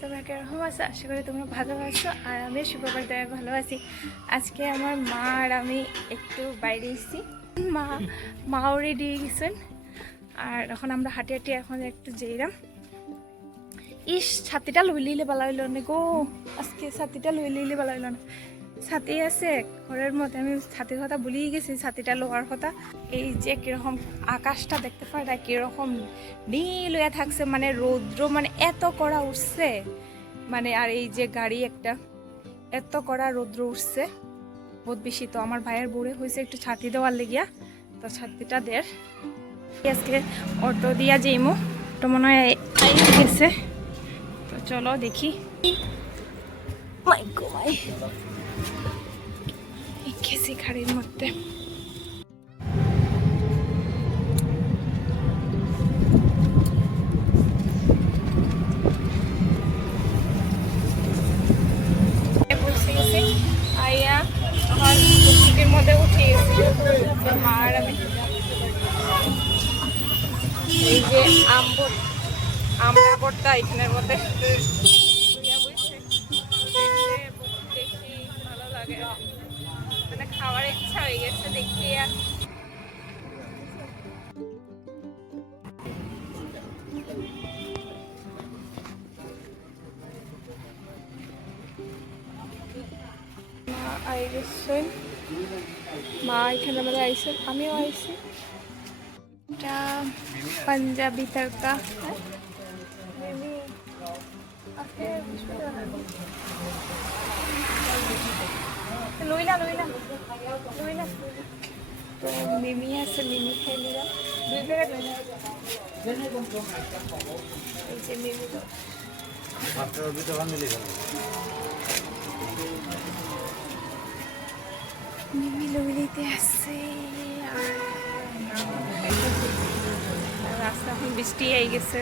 তোমরা কীরকম আছো। আশা করি তোমরা ভালো আছো আর আমি শুক্রবার দেয় ভালো আছি। আজকে আমার মা আর আমি একটু বাইরে এসেছি। মা মাও রেডি গেছেন। আর এখন আমরা হাঁটি হাঁটি এখন একটু যেইলাম। ইস, ছাতিটা লইলিলে বালা হইল না গো। আজকে ছাতিটা লইলিলে বালা হইল না। ছাতি আছে, ঘরের মধ্যে আমি ছাতির কথা ভুলিয়ে গেছি, ছাতিটা লোয়ার কথা। এই যে কীরকম আকাশটা দেখতে পাই না কীরকম নীল হয়ে থাকছে মানে রৌদ্র মানে এত করা উঠছে। মানে আর এই যে গাড়ি একটা, এত করা রৌদ্র উঠছে। বহুত বেশি তো আমার ভাইয়ের বুড়ে হয়েছে একটু ছাতি দেওয়ার লেগিয়া। তো ছাতিটা দের আজকে অটো দিয়া যেইমো তো মনে হয় গেছে। তো চলো দেখি। মাই গো মাই গেছি গাড়ির মধ্যে। আইয়া আমার মধ্যে উঠে আর এই যে আম আমরা ভর্তা এখানের মধ্যে। আই গেছেন মা এখানে আমাদের আইসেন আমিও আইসি। এটা পাঞ্জাবি বৃহস্পতিবার। লইলা লইলা লইলা। তো মিমি আছে, মিমি খাই মিমি লইলিতে আছে রাস্তা এখন বৃষ্টি আই গেছে,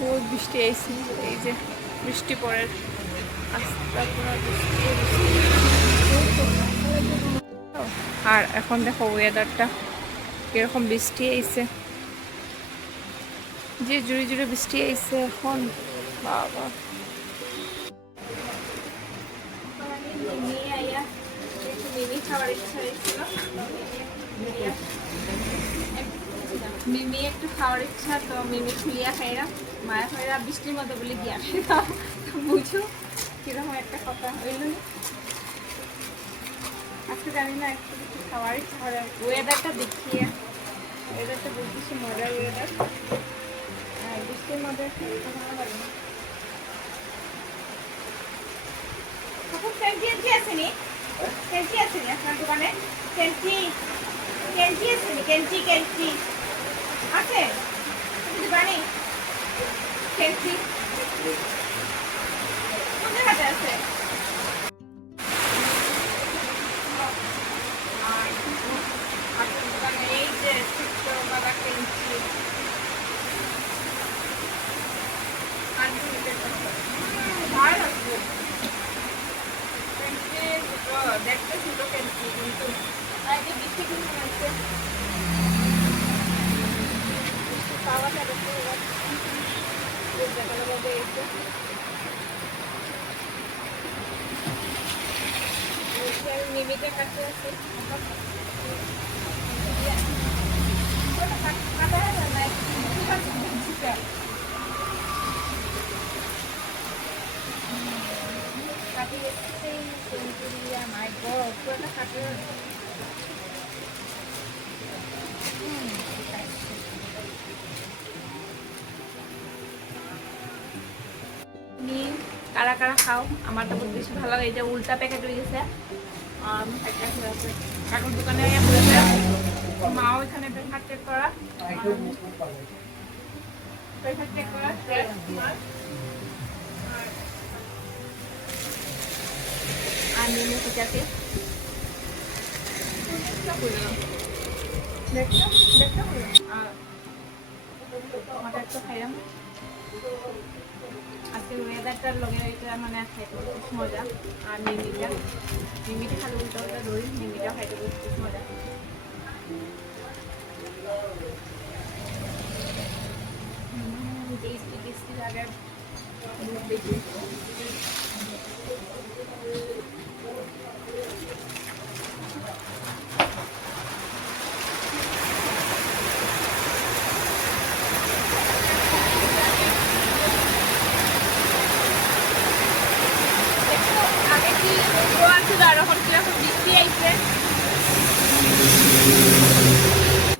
বহুত বৃষ্টি আইছে এই যে বৃষ্টি পড়ে রাস্তা পুরো। আর এখন দেখো ওয়েদারটা কীরকম বৃষ্টি আইছে যে জুড়ে জুড়ে বৃষ্টি আইছে এখন, বাবা মিমি ইচ্ছা হয়েছিল মিমি একটু খাওয়ার ইচ্ছা, তো মিমি খুলিয়া খাইরা, মায়া খাইরা বৃষ্টির মতো বলে গিয়া বুঝো কীরকম একটা কথা হইল? আজকে জানি না, একটু খাওয়ার ইচ্ছা করে ওয়েদারটা দেখিয়ে ওয়েদারটা বুঝতেছি মজার ওয়েদার বৃষ্টির মধ্যে ভালো লাগে না। তখন আছে আপনার দোকানে? কেঞ্চি কেঞ্চি আসেনি কেঞ্চি কেঞ্চি আছে? দোকানে। কেঞ্চি কোন আছে আর আপনার দোকানে এই যে ছোট্টবেলা কেঞ্চি আর কি নিতে চাচ্ছেন? ভালো লাগবে কেঞ্চি দুটো দেখতে ছোট কিন্তু আগে বৃষ্টি কিন্তু আছে পাওয়া যাবে তো এবার এই জায়গার মধ্যে এসে বলছি কাছে আছি কারা কারা খাও আমার তো বেশি ভালো লাগে। যে উল্টা প্যাকেট হয়ে গেছে। কাকুর দোকানে মাও এখানে প্রেশার চেক করা। প্রেশার চেক করা আর নিমু কুচাকে দেখছ দেখছ আর আমাদের তো খাইলাম আজকে ওয়েদারটার লগে এটা মানে খাইতে খুব মজা আর মিমিটা মিমিটা খালি উল্টা উল্টা ধরি মিমিটা খাইতে খুব মজা টেস্টি টেস্টি লাগে কি রোয়া ছিল আর এখন কীরকম বৃষ্টি আইছে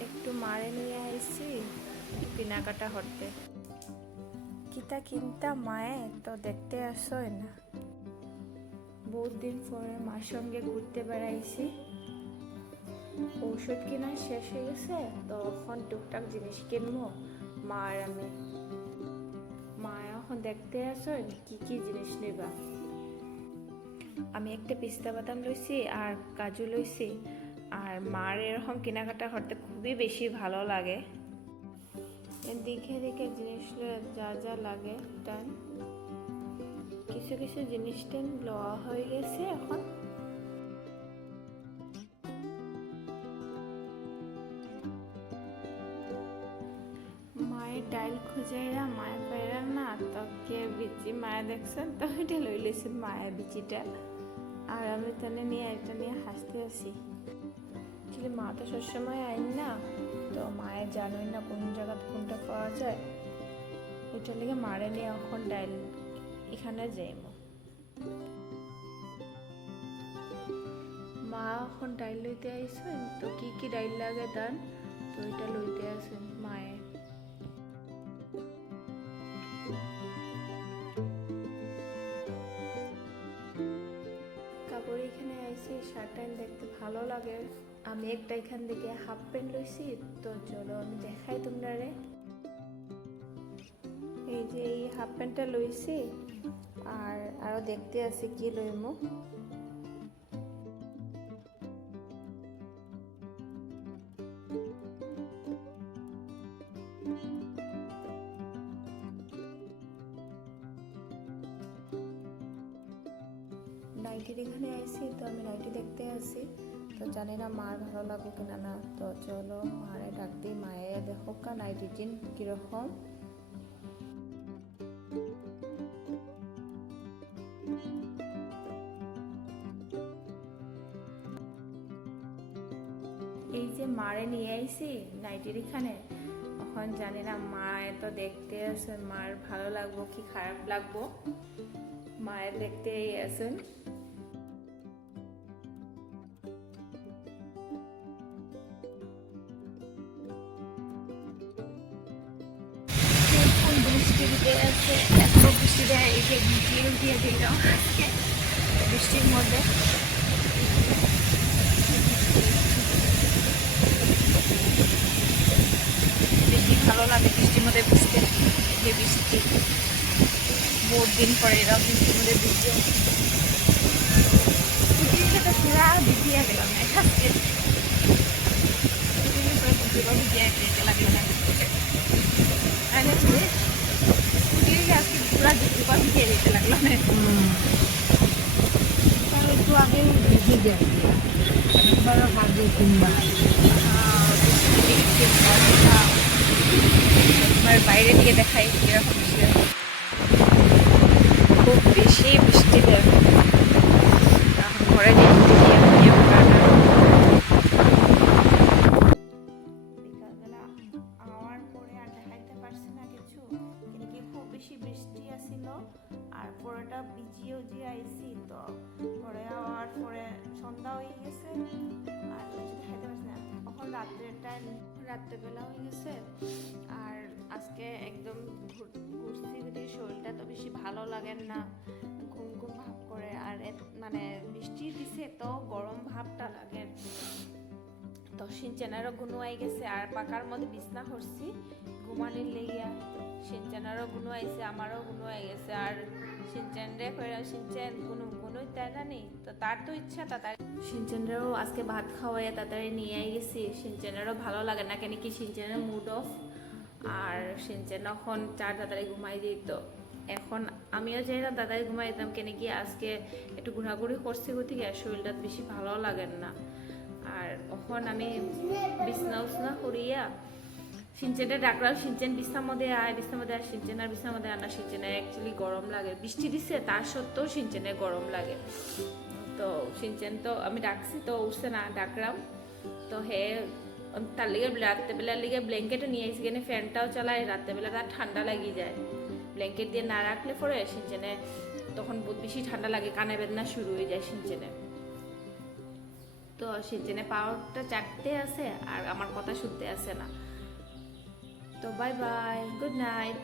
একটু মারে নিয়ে আইছি কেনাকাটা করতে কিতা কিনতা মায়ে, তো দেখতে আসোই না। বহুত দিন পরে মার সঙ্গে ঘুরতে বেড়াইছি। ঔষধ কেনা শেষ হয়ে গেছে, তো এখন টুকটাক জিনিস কিনবো মা আর আমি। মা এখন দেখতে আসোই কি কি জিনিস নেবা। আমি একটা পিস্তা বাদাম লইছি আর কাজু লইছি। আর মার এরকম কেনাকাটা করতে খুবই বেশি ভালো লাগে। দেখে দেখে জিনিস যা যা লাগে টান। কিছু কিছু জিনিস টান লওয়া হয়ে গেছে এখন। মায়ের ডাইল খুঁজাইরা, মায়ের পাইরা না তোকে বিচি, মায়া দেখছেন? তো এটা লই মায়া বিচিটা। আর আমি তাহলে নিয়ে এটা নিয়ে হাসতে আসি। অ্যাকচুয়ালি মা তো সবসময় আইন না, তো মায়ের জানোই না কোন জায়গাতে কোনটা পাওয়া যায়। ওইটা লেগে মারে নিয়ে এখন ডাইল এখানে যাইব মা। এখন ডাইল লইতে আইসেন, তো কি কি ডাইল লাগে দান? তো এটা লইতে আসেন। ভালো লাগে। আমি একটা এখান থেকে হাফ প্যান্ট লইছি, তো চলো আমি দেখাই তোমরা রে এই যে এই হাফ প্যান্টটা লইছি, আর আরও দেখতে আছে কি লইমু। নাইটির এখানে আইসি তো আমি নাইটি দেখতে আসি তো জানি না মার ভালো লাগবে কিনা না। তো চলো মারে ডাক দিই মায়ে দেখো কা নাইটি টিন কীরকম এই যে মারে নিয়ে আইছি নাইটির এখানে। এখন জানি না মা এত দেখতে আছে মার ভালো লাগবো কি খারাপ লাগবো। মায়ের দেখতে আছেন। দিতে আছে এত বৃষ্টি দেয়, এই যে ভিজিয়ে দিয়ে দিল। বৃষ্টির মধ্যে। বেশি ভালো লাগে বৃষ্টির মধ্যে ভিজতে। যে বৃষ্টি। বহুত দিন পরে এরা বৃষ্টির মধ্যে ভিজছে। ছুটিতে পুরা ভিজিয়ে গেলাম আজকে। ভিজিয়ে যেতে লাগল ছুটির আজকে পুরা দুপুর ভিজিয়ে যেতে লাগল না তার একটু আগে ভেজে যায় এবার আগে কিংবা আমার বাইরে দেখাই খুব বেশি বৃষ্টি দেয়। ঘরে দিয়ে ঘরে আওয়ার পরে সন্ধ্যা হয়ে গেছে, আর কিছু দেখাইতে পারছি না, এখন রাত্রের টাইম রাত্রেবেলা হয়ে গেছে, আর আজকে একদম ঘুর- ঘুরছি যদি শরীরটা তো বেশি ভালো লাগে না, ঘুম ঘুম ভাব করে, আর মানে বৃষ্টি দিছে তো গরম ভাবটা লাগে। তো সিনচেনারও গুনো আই গেছে, আর পাকার মধ্যে বিছনা করছি, ঘুমানির লেগিয়া। সিনচেনারও গুনো আইছে আমারও গুনো আই গেছে। আর সিনচেন রে সিনচেন গুনো, গুনোই তাই নেই। তো তার তো ইচ্ছা তাড়াতাড়ি সিনচেনেরও আজকে ভাত খাওয়াইয়া তাড়াতাড়ি নিয়ে গেছি সিনচেনেরও ভালো লাগে না কেন কি সিনচেনের মুড অফ আর সিনচেন এখন চার তাড়াতাড়ি ঘুমাই দিত। এখন আমিও চাই না দাদাই ঘুমাই দিতাম কেন কি আজকে একটু ঘোরাঘুরি করছি গতি আর শরীরটা বেশি ভালো লাগে না। আর এখন আমি বিছনা উছনা করিয়া সিনচেনে ডাকলাম সিনচেন বিছনার মধ্যে আয় বিছনার মধ্যে আর সিনচেন আর বিছনার মধ্যে আনা সিনচেনে অ্যাকচুয়ালি গরম লাগে। বৃষ্টি দিছে, তার সত্ত্বেও সিনচেনে গরম লাগে। তো সিনচেন তো আমি ডাকছি, তো উঠছে না ডাকলাম তো হে, তার লিগে রাত্রেবেলার লিগে ব্ল্যাঙ্কেটও নিয়ে এসে কিনে ফ্যানটাও চালায় রাত্রেবেলা তার ঠান্ডা লাগিয়ে যায়। ব্ল্যাঙ্কেট দিয়ে না রাখলে পরে সিনচেনে তখন বেশি ঠান্ডা লাগে, কানে বেদনা শুরু হয়ে যায় সিনচেনে। তো সিনচেনে পাওয়ারটা চারটে আছে, আর আমার কথা শুনতে আসে না। তো বাই বাই গুড নাইট